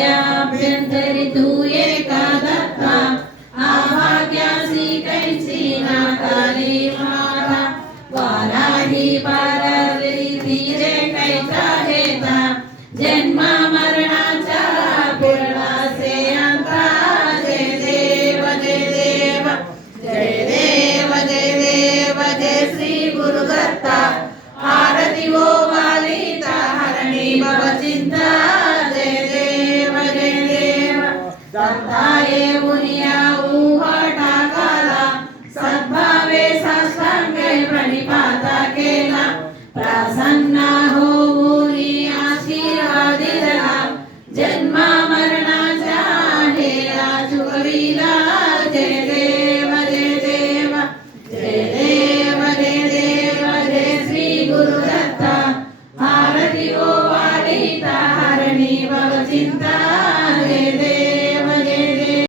सौभाग्याभ्यंतरी तू एका दत्ता अभाग्यासी कैसी नाकाली माता वाराही पारवरी धीरे कैचा हेता जन्म मरणाचा पूर्णासे अंता जय देव जय देव जय देव जय देव जय श्री गुरुदत्ता आरती ओ वालिता हरणी भव चिंता जय देव दत्ता येऊनिया उभा काला सद्भावे साष्टांगे प्रणिपाता केला प्रसन्न होऊनी आशीर्वाद दिला जन्म मरणाच्या हेला चुकविला जय देव जय देव जय देव जय देव जय श्री गुरुदत्ता आरती ओ वालिता हरणी भव चिंता